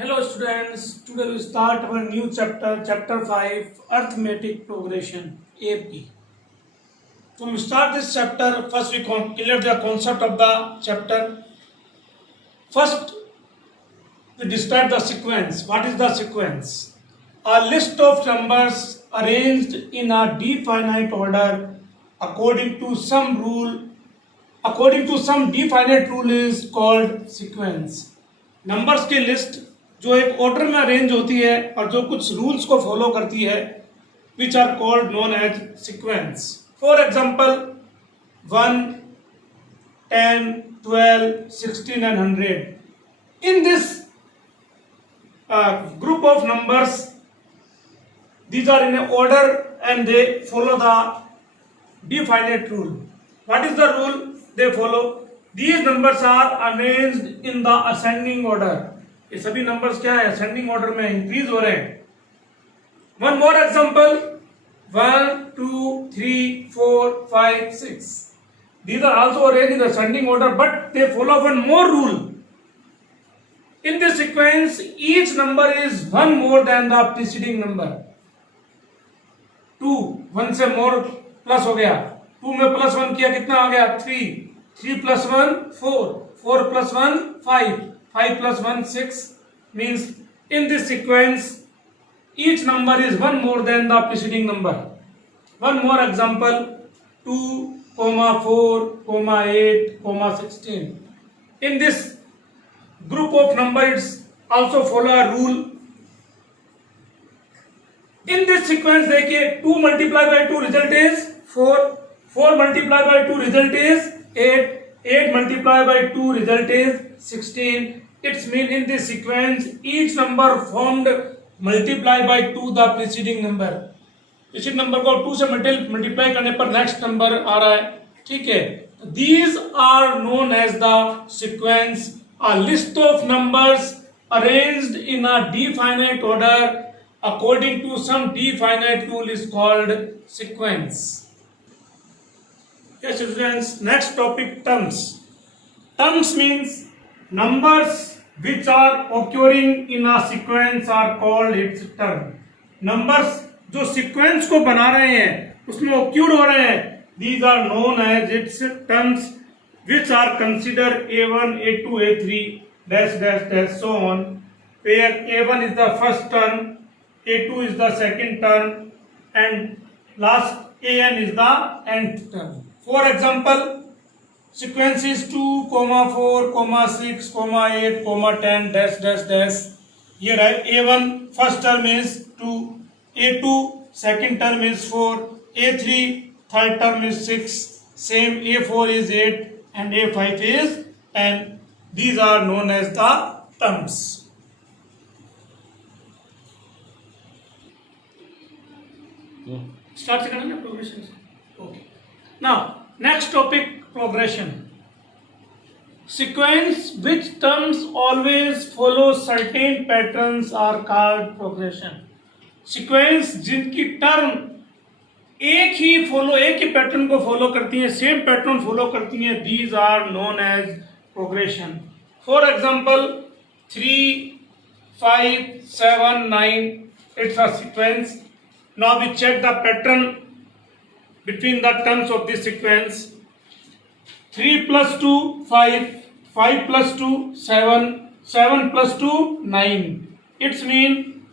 Hello students, today we start our new chapter, chapter 5, Arithmetic Progression, AP. To start this chapter, first we clear the concept of the chapter. First, we describe the sequence. What is the sequence? A list of numbers arranged in a definite order according to some rule. According to some definite rule is called sequence. Numbers की list जो एक order में arrange होती है और जो कुछ rules को फॉलो करती है which are called known as sequence. For example 1, 10, 12, 16 and 100. In this group of numbers, these are in an order and they follow the definite rule. What is the rule they follow? These numbers are arranged in the ascending order. ये सभी numbers क्या है? Ascending order में increase हो रहे हैं. One more example 1, 2, 3, 4, 5, 6. These are also arranged in ascending order, but they follow one more rule. In this sequence, each number is one more than the preceding number. 2, 1 से मोर plus हो गया. 2 में plus 1 किया कितना आ गया? 3. 3 plus 1 4. 4 plus 1 5. 5 plus 1 6 means in this sequence each number is one more than the preceding number. One more example 2, 4, 8, 16. In this group of numbers also follow a rule. In this sequence देखिए 2 multiplied by 2 result is 4. 4 multiplied by 2 result is 8. 8 multiplied by 2 result is 16. It's mean in this sequence each number formed multiply by 2 the preceding number. preceding number को 2 से multiply करने पर next number आ रहा है. ठीक है. These are known as the sequence. A list of numbers arranged in a definite order according to some definite rule is called sequence. Yes students, next topic terms. Terms means numbers which are occurring in a sequence are called its term. Numbers जो sequence को बना रहे हैं उसमें occur हो रहे हैं, these are known as its terms which are considered A1, A2, A3 dash dash dash so on, where A1 is the first term, A2 is the second term and last AN is the nth term. For example, sequence is 2, 4, 6, 8, 10 dash dash dash. Here A1 first term is 2, A2 second term is 4, A3 third term is 6, same A4 is 8 and A5 is 10. These are known as the terms. Start second progression. Okay. Now next topic, progression. Sequence which terms always follow certain patterns are called progression. Sequence जिनकी term एक ही pattern को follow करती हैं, same pattern follow करती हैं, these are known as progression. For example 3, 5, 7, 9, it's a sequence. Now we check the pattern between the terms of this sequence. 3 plus 2 5, 5 plus 2 7, 7 plus 2 9. It's mean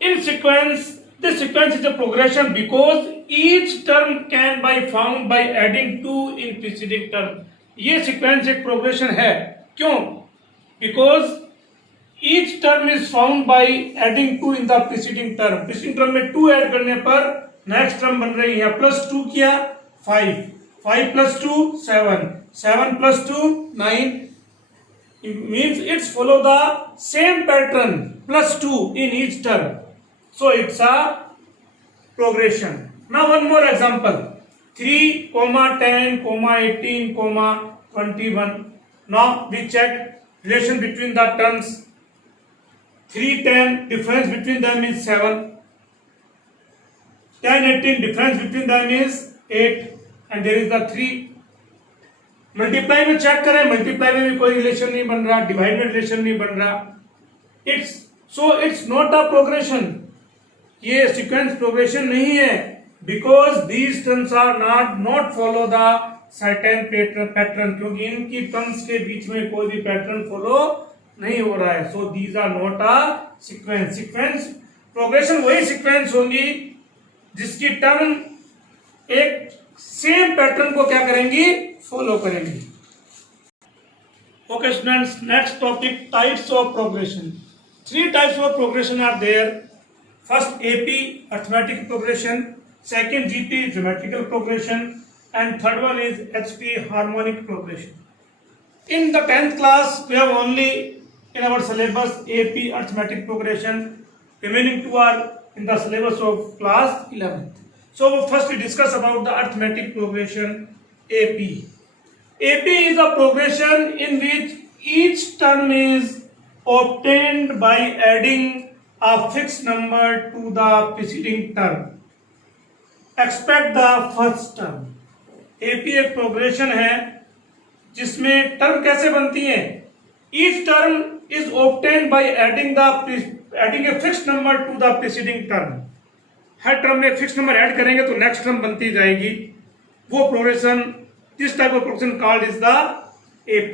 in sequence, this sequence is a progression because each term can be found by adding 2 in preceding term. ये sequence एक progression है. क्यों? Because each term is found by adding 2 in the preceding term. preceding term में 2 add करने पर next term बन रही है. प्लस 2 किया 5, 5 plus 2 7, 7 plus 2 9. Means it's follow the same pattern plus 2 in each term, so it's a progression. Now one more example 3, 10, 18, 21. Now we check relation between the terms. 3, 10 difference between them is 7. 10, 18 difference between them is 8 and there is the 3. Multiply में check करें, multiply में भी कोई relation नहीं बन रहा, divide में relation नहीं बन रहा. It's not a progression. ये सीक्वेंस प्रोग्रेशन नहीं है, because these terms are not follow the certain pattern, क्योंकि इनकी टर्म्स के बीच में कोई भी पैटर्न फॉलो नहीं हो रहा है. So these are not a sequence. Sequence progression वही सीक्वेंस होंगी जिसकी टर्म एक सेम पैटर्न को क्या करेंगी, फॉलो करेंगी. Okay students, next topic, types of progression. 3 types of progression are there. First AP, arithmetic progression. Second GP, geometrical progression. And third one is HP, harmonic progression. In the 10th class, we have only in our syllabus AP, arithmetic progression. Remaining 2 are in the syllabus of class 11th. So first we discuss about the arithmetic progression AP. AP is a progression in which each term is obtained by adding a fixed number to the preceding term. Expect the first term. AP एक progression है जिसमें term कैसे बनती है. Each term is obtained by adding a fixed number to the preceding term. Her term में fix number add करेंगे तो next term बनती जाएगी. वो progression, this type of progression called is the AP,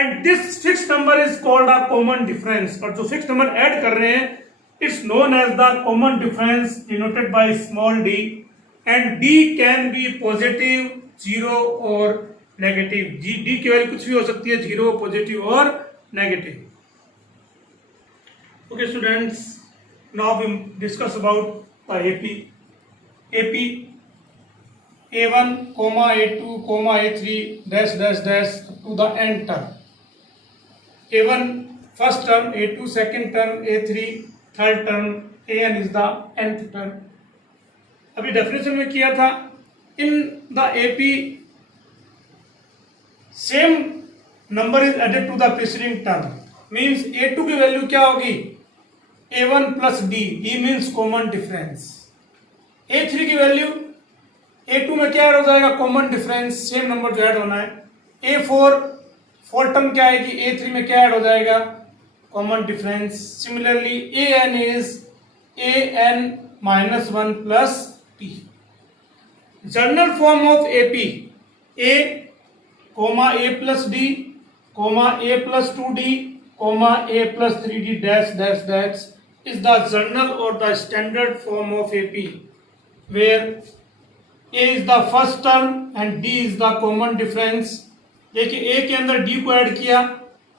and this fixed number is called a common difference. और जो fixed number add कर रहे हैं, it's known as the common difference denoted by small d, and d can be positive, 0 और negative. d की value कुछ भी हो सकती है, 0, पॉजिटिव और negative. Okay students, now we discuss about the AP A1, A2, A3, dash dash dash to the end term. A1 first term, A2 second term, A3 third term, An is the nth term. अभी definition में किया था. In the AP, same number is added to the preceding term. Means A2 की value क्या होगी, A1 plus D. D means common difference. A3 की value A2 में क्या ऐड हो जाएगा, कॉमन डिफरेंस, सेम नंबर जो ऐड होना है. A4 फोर टर्म क्या आएगी, A3 में क्या ऐड हो जाएगा, common difference. Similarly An is An minus 1 plus T. General form of AP, A, A plus D, A plus 2D, A plus 3D dash dash dash is the general or the standard form of AP, where A is the first term and D is the common difference. देखिए A के अंदर D को add किया,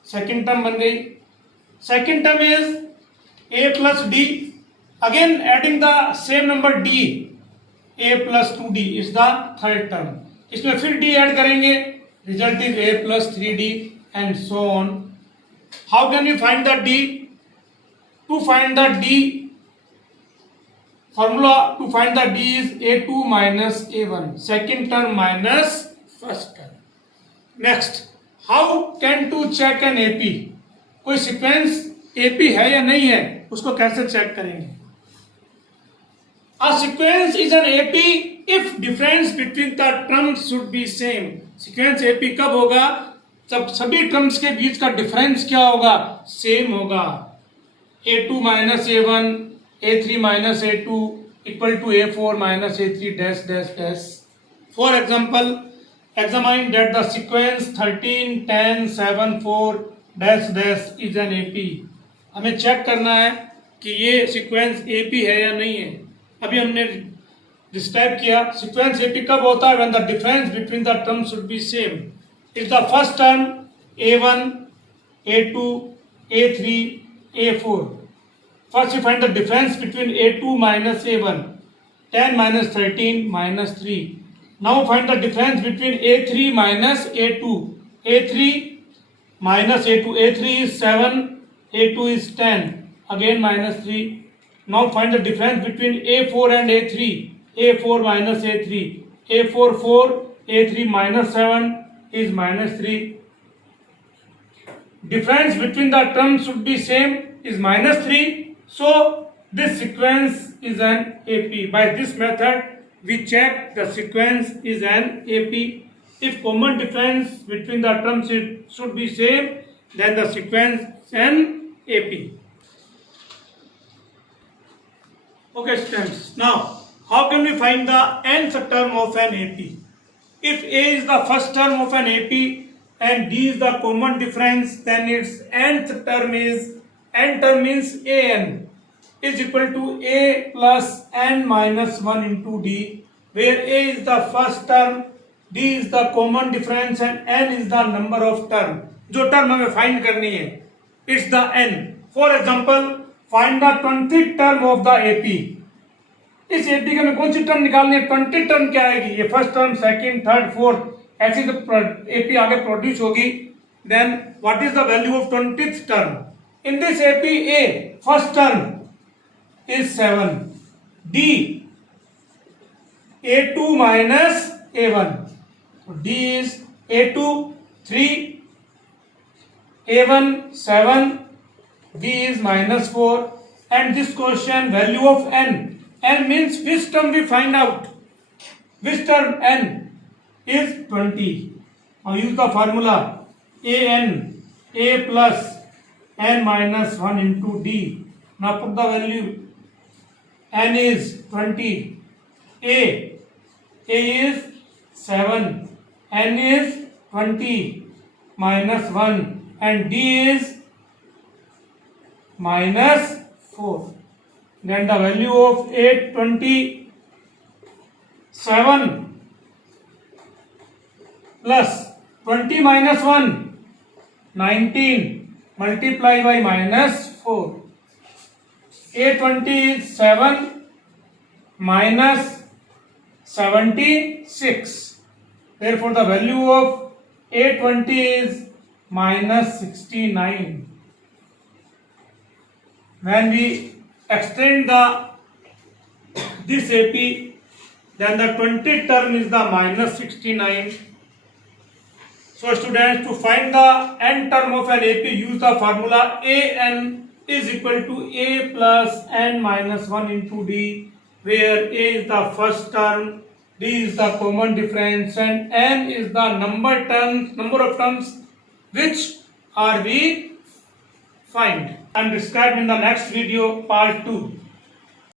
second term बन गई. Second term is A plus D, again adding the same number D, A plus 2D is the third term. इसमें फिर D add करेंगे, result is A plus 3D and so on. How can you find the D? To find the D, formula to find the D is A2 minus A1, second term minus first term. Next, how can to check an AP? कोई sequence AP है या नहीं है, उसको कैसे check करेंगे. A sequence is an AP if difference between the terms should be same. Sequence AP कब होगा, जब सभी टर्म्स के बीच का डिफरेंस क्या होगा, सेम होगा. A2 minus A1, A3 minus A2 equal to A4 minus A3 dash dash dash. For example, examine that the sequence 13, 10, 7, 4 dash dash is an AP. हमें चेक करना है कि ये सीक्वेंस AP है या नहीं है. अभी हमने डिस्क्राइब किया सीक्वेंस AP कब होता है, when the difference between the terms should be same. If the first term A1, A2, A3, A4. First you find the difference between A2 minus A1, 10 minus 13 minus 3. Now find the difference between A3 minus A2, A3 minus A2, A3 is 7, A2 is 10, again minus 3. Now find the difference between A4 and A3, A4 minus A3, A4 4, A3 minus 7 is minus 3. Difference between the terms should be same, is minus 3. So this sequence is an AP. By this method we check the sequence is an AP. If common difference between the terms should be same, then the sequence is an AP. Okay, students. Now, how can we find the nth term of an AP? If A is the first term of an AP and D is the common difference, then its nth term is, n term means AN is equal to A plus n minus 1 into D, where A is the first term, D is the common difference and n is the number of term. जो term हमें find करनी है, it's the n. For example, find the 20th term of the AP. इस AP का हमें कौन सी term निकालनी है? 20 टर्म क्या आएगी? ये first term, second, third, fourth, ऐसी तो एपी आगे प्रोड्यूस होगी. Then what is the value of 20th term? In this AP A first term is 7, D A2 minus A1. D is A2 3, A1 7, B is minus 4. And this question, value of n. N means which term we find out. Which term? N is 20. Now use the formula AN, A plus n minus 1 into D. Now put the value. N is 20. A is 7. N is 20 minus 1 and D is minus 4. Then the value of 827 plus 20 minus 1, 19, multiply by minus 4. 827 minus 76. Therefore, the value of 820 is minus 69. When we extend this AP, then the 20th term is the minus 69. So students, to find the n term of an AP, use the formula AN is equal to A plus n minus 1 into D, where A is the first term, D is the common difference and n is the number of terms which are we find. And described in the next video, part 2.